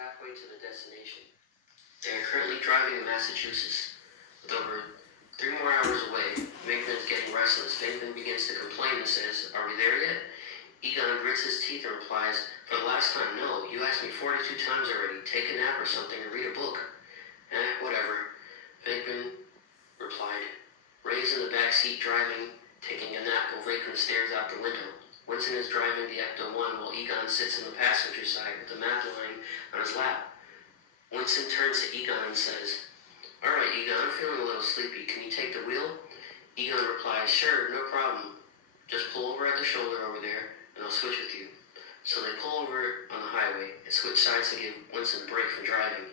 halfway to the destination. They are currently driving to Massachusetts. With over 3 more hours away, Venkman is getting restless. Venkman begins to complain and says, "Are we there yet?" Egon grits his teeth and replies, "For the last time, no. You asked me 42 times already. Take a nap or something or read a book." Whatever, Venkman replied. Ray's in the back seat driving, taking a nap while Venkman stares out the window. Winston is driving the Ecto-1 while Egon sits in the passenger side with the map line on his lap. Winston turns to Egon and says, "All right, Egon, I'm feeling a little sleepy. Can you take the wheel?" Egon replies, "Sure, no problem. Just pull over at the shoulder over there, and I'll switch with you." So they pull over on the highway and switch sides to give Winston a break from driving.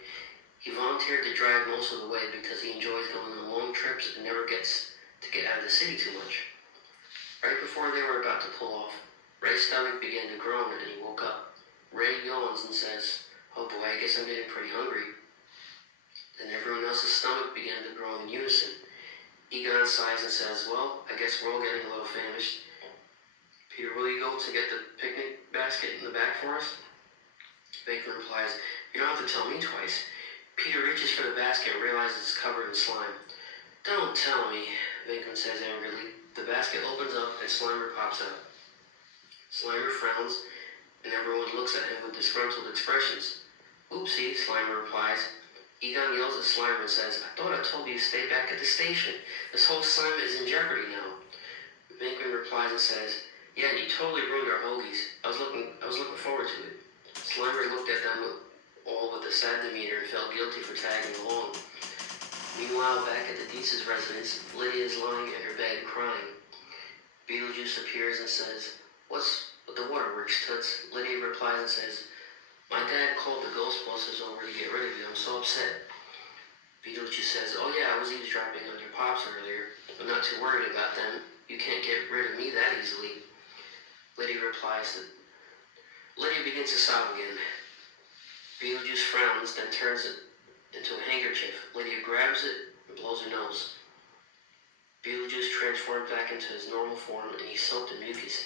He volunteered to drive most of the way because he enjoys going on long trips and never gets to get out of the city too much. Right before they were about to pull off, Ray's stomach began to groan and he woke up. Ray yawns and says, "Oh boy, I guess I'm getting pretty hungry." Then everyone else's stomach began to groan in unison. Egon sighs and says, "Well, I guess we're all getting a little famished. Peter, will you go to get the picnic basket in the back for us?" Venkman replies, "You don't have to tell me twice." Peter reaches for the basket and realizes it's covered in slime. "Don't tell me," Venkman says angrily. The basket opens up and Slimer pops out. Slimer frowns and everyone looks at him with disgruntled expressions. "Oopsie," Slimer replies. Egon yells at Slimer and says, "I thought I told you to stay back at the station. This whole assignment is in jeopardy now." Venkman replies and says, "Yeah, and you totally ruined our hoagies. I was looking forward to it." Slimer looked at them all with a sad demeanor and felt guilty for tagging along. Meanwhile, back at the Dietz's residence, Lydia is lying in her bed crying. Beetlejuice appears and says, "What's with the waterworks, Toots?" Lydia replies and says, "My dad called the Ghostbusters over to get rid of you. I'm so upset." Beetlejuice says, "Oh yeah, I was eavesdropping on your pops earlier. I'm not too worried about them. You can't get rid of me that easily." Lydia replies that Lydia begins to sob again. Beetlejuice frowns, then turns it into a handkerchief. Lydia grabs it and blows her nose. Beetlejuice transforms back into his normal form and he's soaked in mucus.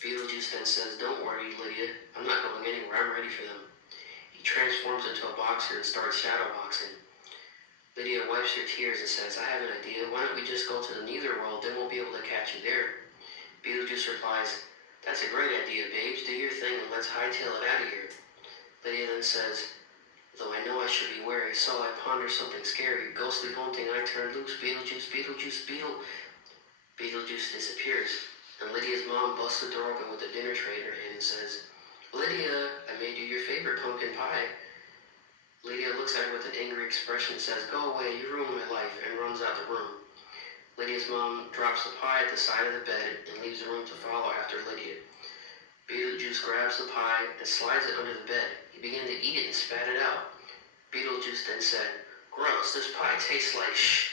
Beetlejuice then says, "Don't worry, Lydia. I'm not going anywhere. I'm ready for them." He transforms into a boxer and starts shadowboxing. Lydia wipes her tears and says, "I have an idea. Why don't we just go to the Netherworld? Then we'll be able to catch you there." Beetlejuice replies, "That's a great idea, babes. Do your thing and let's hightail it out of here." Lydia then says, "Though I know I should be wary, so I ponder something scary. Ghostly haunting, I turn loose. Beetlejuice, Beetlejuice, Beetlejuice disappears. And Lydia's mom busts the door open with a dinner tray in her hand and says, "Lydia, I made you your favorite pumpkin pie." Lydia looks at her with an angry expression and says, "Go away, you ruined my life," and runs out the room. Lydia's mom drops the pie at the side of the bed and leaves the room to follow after Lydia. Beetlejuice grabs the pie and slides it under the bed. He began to eat it and spat it out. Beetlejuice then said, "Gross, this pie tastes like shh."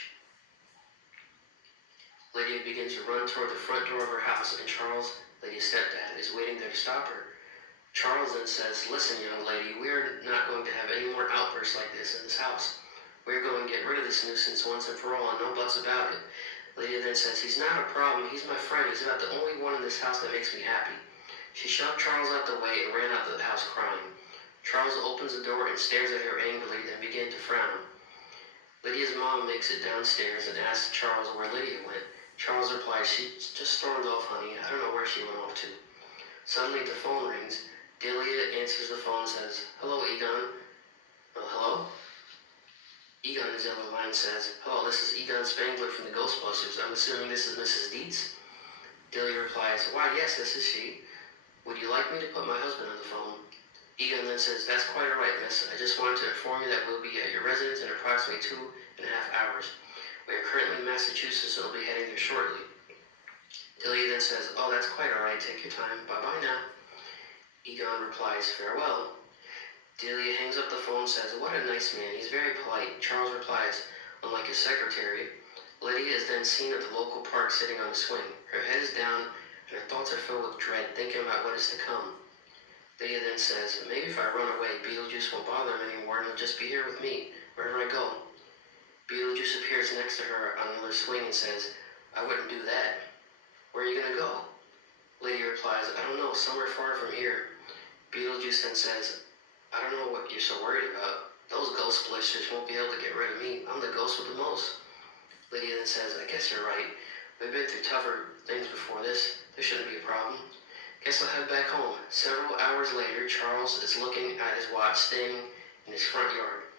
Lydia begins to run toward the front door of her house, and Charles, Lydia's stepdad, is waiting there to stop her. Charles then says, "Listen, young lady, we are not going to have any more outbursts like this in this house. We are going to get rid of this nuisance once and for all, and no buts about it." Lydia then says, "He's not a problem. He's my friend. He's about the only one in this house that makes me happy." She shoved Charles out the way and ran out of the house crying. Charles opens the door and stares at her angrily, then begins to frown. Lydia's mom makes it downstairs and asks Charles where Lydia went. Charles replies, "She just stormed off, honey. I don't know where she went off to." Suddenly the phone rings. Delia answers the phone and says, "Hello, Egon." "Hello?" Egon is on the line and says, "Hello, this is Egon Spangler from the Ghostbusters. I'm assuming this is Mrs. Dietz?" Delia replies, "Why, yes, this is she. Would you like me to put my husband on the phone?" Egon then says, "That's quite all right, miss. I just wanted to inform you that we'll be at your residence in approximately 2.5 hours. We are currently in Massachusetts and we'll be heading there shortly." Delia then says, "Oh, that's quite all right. Take your time. Bye-bye now." Egon replies, "Farewell." Delia hangs up the phone and says, "What a nice man. He's very polite." Charles replies, "Unlike his secretary." Lydia is then seen at the local park sitting on a swing. Her head is down and her thoughts are filled with dread, thinking about what is to come. Lydia then says, "Maybe if I run away, Beetlejuice won't bother him anymore and he'll just be here with me, wherever I go." Beetlejuice appears next to her on another swing and says, "I wouldn't do that. Where are you going to go?" Lydia replies, "I don't know, somewhere far from here." Beetlejuice then says, I don't know what you're so worried about. Those ghost blisters won't be able to get rid of me. I'm the ghost with the most. Lydia then says, I guess you're right. We've been through tougher things before this. There shouldn't be a problem. Guess I'll head back home. Several hours later, Charles is looking at his watch, staying in his front yard.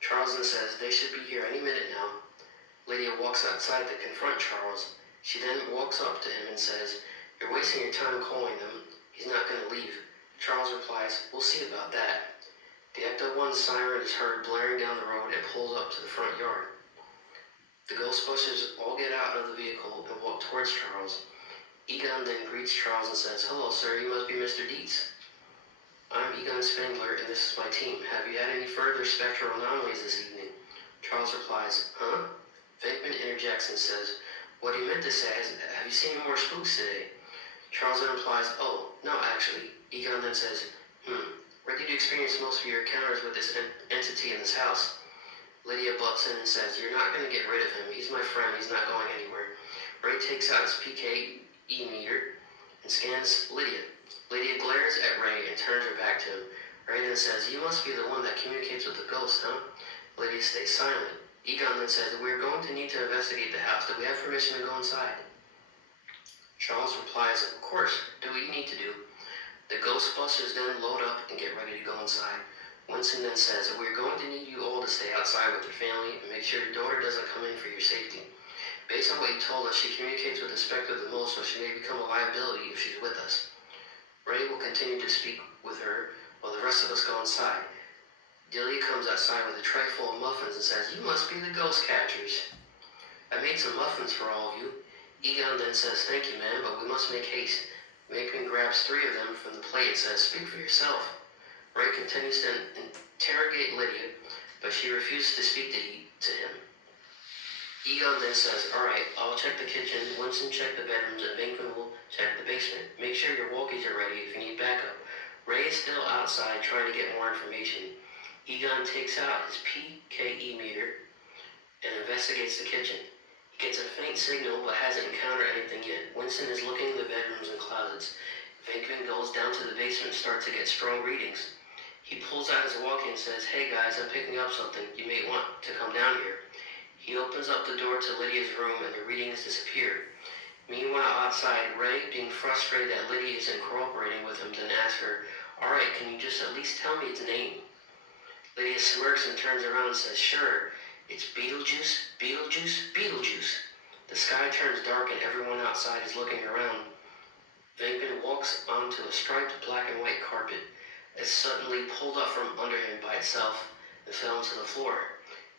Charles then says, they should be here any minute now. Lydia walks outside to confront Charles. She then walks up to him and says, you're wasting your time calling them. He's not going to leave. Charles replies, we'll see about that. The Ecto-1 siren is heard blaring down the road and pulls up to the front yard. The Ghostbusters all get out of the vehicle and walk towards Charles. Egon then greets Charles and says, hello, sir, you must be Mr. Dietz. I'm Egon Spengler, and this is my team. Have you had any further spectral anomalies this evening? Charles replies, huh? Venkman interjects and says, what he meant to say is, have you seen more spooks today? Charles then replies, oh, no, actually. Egon then says, where did you experience most of your encounters with this entity in this house? Lydia butts in and says, you're not going to get rid of him. He's my friend. He's not going anywhere. Ray takes out his PKE meter and scans Lydia. Lydia glares at Ray and turns her back to him. Ray then says, you must be the one that communicates with the ghost, huh? Lydia stays silent. Egon then says, we're going to need to investigate the house. Do we have permission to go inside? Charles replies, of course. Do what you need to do. The Ghostbusters then load up and get ready to go inside. Winston then says, we're going to need you all to stay outside with your family and make sure your daughter doesn't come in for your safety. Based on what you told us, she communicates with the Spectre the most, so she may become a liability if she's with us. Ray will continue to speak with her while the rest of us go inside. Delia comes outside with a tray full of muffins and says, you must be the ghost catchers. I made some muffins for all of you. Egon then says, thank you, man, but we must make haste. Macon grabs 3 of them from the plate and says, speak for yourself. Ray continues to interrogate Lydia, but she refuses to speak to him. Egon then says, alright, I'll check the kitchen, Winston check the bedrooms, and Venkman will check the basement. Make sure your walkies are ready if you need backup. Ray is still outside trying to get more information. Egon takes out his PKE meter and investigates the kitchen. He gets a faint signal but hasn't encountered anything yet. Winston is looking in the bedrooms and closets. Venkman goes down to the basement and starts to get strong readings. He pulls out his walkie and says, hey guys, I'm picking up something. You may want to come down here. He opens up the door to Lydia's room and the readings disappear. Meanwhile, outside, Ray, being frustrated that Lydia isn't cooperating with him, then asks her, alright, can you just at least tell me its name? Lydia smirks and turns around and says, sure, it's Beetlejuice, Beetlejuice, Beetlejuice. The sky turns dark and everyone outside is looking around. Venkman walks onto a striped black and white carpet. It suddenly pulled up from under him by itself and fell to the floor.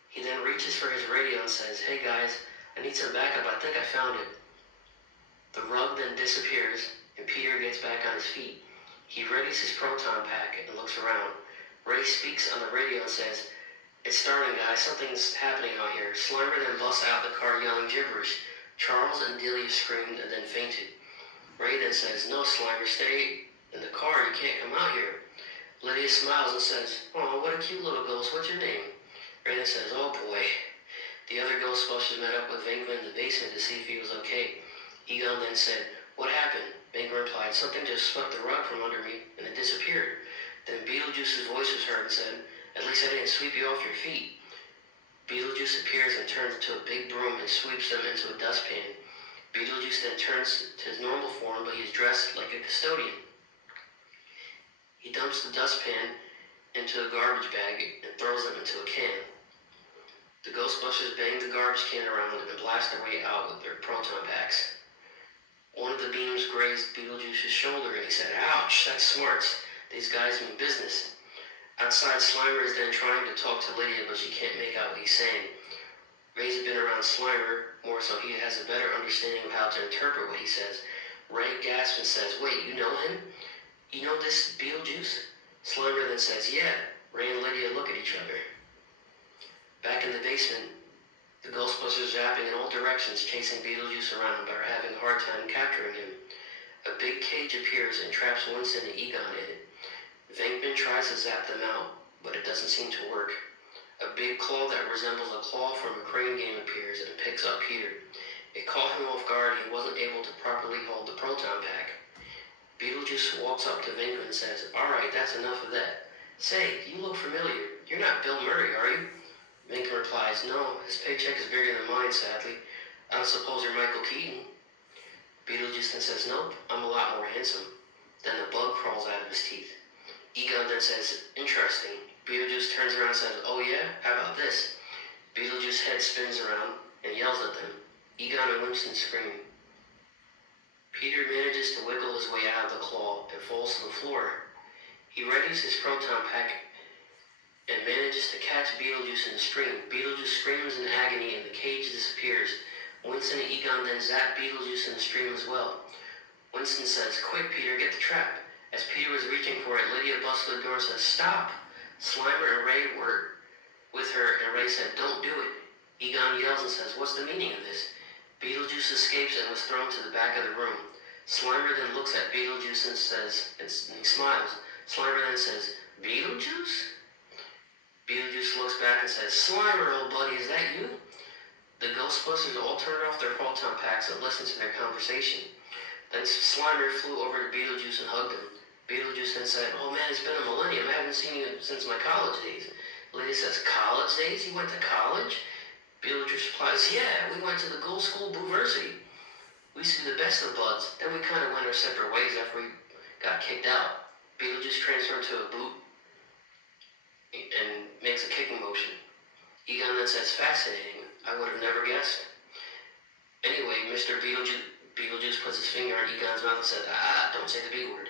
He then reaches for his radio and says, hey guys, I need some backup, I think I found it. The rug then disappears and Peter gets back on his feet. He readies his proton pack and looks around. Ray speaks on the radio and says, it's starting guys, something's happening out here. Slimer then busts out the car yelling gibberish. Charles and Delia screamed and then fainted. Ray then says, no Slimer, stay in the car, you can't come out here. Lydia smiles and says, oh, what a cute little ghost, what's your name? Ray then says, oh boy. The other Ghostbusters met up with Venkman in the basement to see if he was okay. Egon then said, what happened? Venkman replied, something just swept the rug from under me and it disappeared. Then Beetlejuice's voice was heard and said, at least I didn't sweep you off your feet. Beetlejuice appears and turns into a big broom and sweeps them into a dustpan. Beetlejuice then turns to his normal form, but he's dressed like a custodian. He dumps the dustpan into a garbage bag and throws them into a can. The Ghostbusters bang the garbage can around and blast their way out with their proton packs. One of the beams grazed Beetlejuice's shoulder and he said, ouch, that's smarts. These guys mean business. Outside, Slimer is then trying to talk to Lydia, but she can't make out what he's saying. Ray's been around Slimer more, so he has a better understanding of how to interpret what he says. Ray gasps and says, wait, you know him? You know this Beetlejuice? Slimer then says, yeah. Ray and Lydia look at each other. Back in the basement, the Ghostbusters are zapping in all directions, chasing Beetlejuice around, but are having a hard time capturing him. A big cage appears and traps Winston and Egon in it. Venkman tries to zap them out, but it doesn't seem to work. A big claw that resembles a claw from a crane game appears and picks up Peter. It caught him off guard and he wasn't able to properly hold the proton pack. Beetlejuice walks up to Venkman and says, alright, that's enough of that. Say, you look familiar. You're not Bill Murray, are you? Mencken replies, no, his paycheck is bigger than mine, sadly. I don't suppose you're Michael Keaton. Beetlejuice then says, nope, I'm a lot more handsome. Then the bug crawls out of his teeth. Egon then says, interesting. Beetlejuice turns around and says, oh yeah, how about this? Beetlejuice's head spins around and yells at them. Egon and Winston scream. Peter manages to wiggle his way out of the claw and falls to the floor. He readies his proton pack and manages to catch Beetlejuice in the stream. Beetlejuice screams in agony and the cage disappears. Winston and Egon then zap Beetlejuice in the stream as well. Winston says, quick Peter, get the trap. As Peter was reaching for it, Lydia busts through the door and says, stop! Slimer and Ray were with her and Ray said, don't do it. Egon yells and says, what's the meaning of this? Beetlejuice escapes and was thrown to the back of the room. Slimer then looks at Beetlejuice and says, and he smiles. Slimer then says, Beetlejuice? Beetlejuice looks back and says, Slimer, old buddy, is that you? The Ghostbusters all turn off their proton packs and listen to their conversation. Then Slimer flew over to Beetlejuice and hugged him. Beetlejuice then said, oh man, it's been a millennium. I haven't seen you since my college days. Lydia says, college days? You went to college? Beetlejuice replies, yeah, we went to the Gold School Booversity. We used to be the best of buds. Then we kind of went our separate ways after we got kicked out. Beetlejuice transferred to a boot and makes a kicking motion. Egon then says, fascinating. I would have never guessed. Anyway, Mr. Beetlejuice puts his finger on Egon's mouth and says, don't say the B word.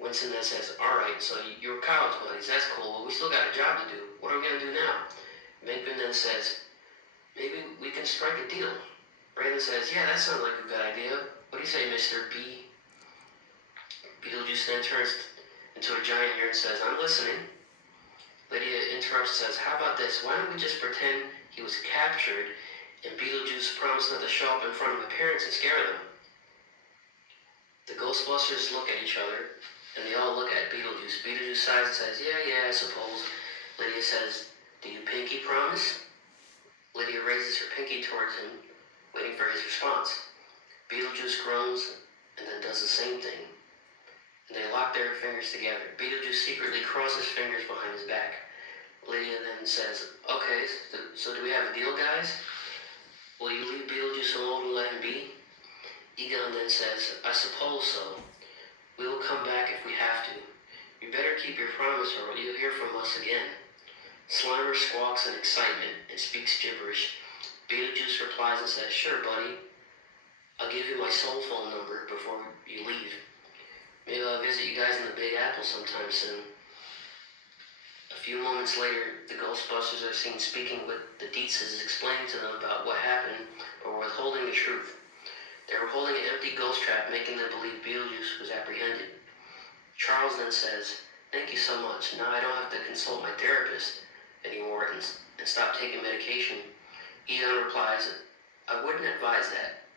Winston then says, alright, so you're college buddies, that's cool, but we still got a job to do. What are we going to do now? Mencken then says, maybe we can strike a deal. Ray says, yeah, that sounds like a good idea. What do you say, Mr. B? Beetlejuice then turns into a giant ear and says, I'm listening. Lydia interrupts and says, how about this? Why don't we just pretend he was captured and Beetlejuice promised not to show up in front of my parents and scare them? The Ghostbusters look at each other and they all look at Beetlejuice. Beetlejuice sighs and says, yeah, I suppose. Lydia says, do you pinky promise? Lydia raises her pinky towards him, waiting for his response. Beetlejuice groans and then does the same thing. And they lock their fingers together. Beetlejuice secretly crosses fingers behind his back. Lydia then says, okay, so do we have a deal, guys? Will you leave Beetlejuice alone and let him be? Egon then says, I suppose so. We will come back if we have to. You better keep your promise or you'll hear from us again. Slimer squawks in excitement and speaks gibberish. Beetlejuice replies and says, sure, buddy. I'll give you my cell phone number before you leave. Maybe I'll visit you guys in the Big Apple sometime soon. A few moments later, the Ghostbusters are seen speaking with the Dietzes, explaining to them about what happened, but were withholding the truth. They were holding an empty ghost trap, making them believe Beetlejuice was apprehended. Charles then says, thank you so much. Now I don't have to consult my therapist anymore and stop taking medication. Egon replies, I wouldn't advise that.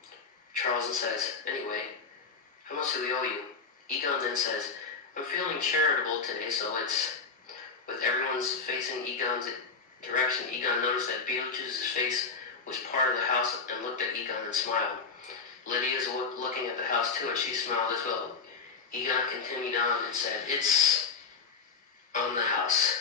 Charles then says, anyway, how much do we owe you? Egon then says, I'm feeling charitable today, so it's... With everyone's facing Egon's direction, Egon noticed that Beetlejuice's face was part of the house and looked at Egon and smiled. Lydia's looking at the house too, and she smiled as well. Egon continued on and said, it's on the house.